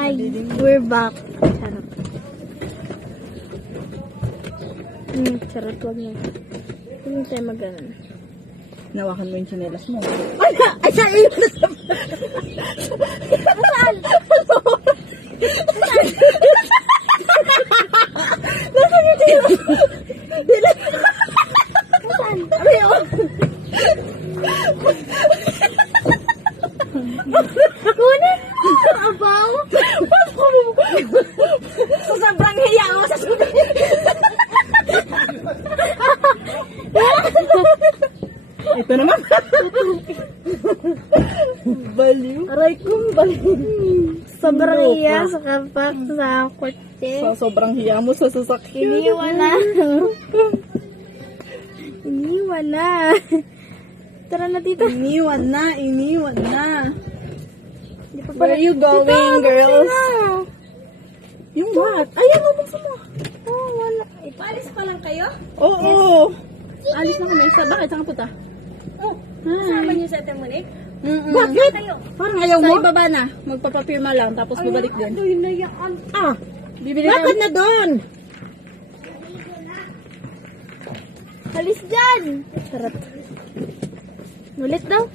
Hi! We're back. Charot. Charot, wag na. Huwag tayo mag-anon. Nawakan mo yung tsinelas mo. Ay, saan yun? Saan? Nasaan yung tsinelas? Saan? Abi, oh. Kunin mo! Abaw! So, sobrang hiya mo sa sulit. Ito naman. Baliw. Aray kong baliw. Sobrang hiya sa kapak sa kotse. So, sobrang hiya mo sa sasakyan. Iniwan na. Iniwan na. Tara na, tita. Iniwan na. Di pa Where are you going, Tita, girls? buksan na. Yung what? Ayan, buksan mo. Oh, wala. Alis pa lang kayo? Oo. Alis na kami. Bakit? Saan ka punta? Oh, kasama niyo sa Ate Monique? Bakit? Kayo. Parang ayaw mo? Sa ibaba na. Magpapapirma lang. Tapos babalik din. Ano yun na yan? Ah. Bibili bakit na doon? Halis dyan. Sarap. Ulit daw.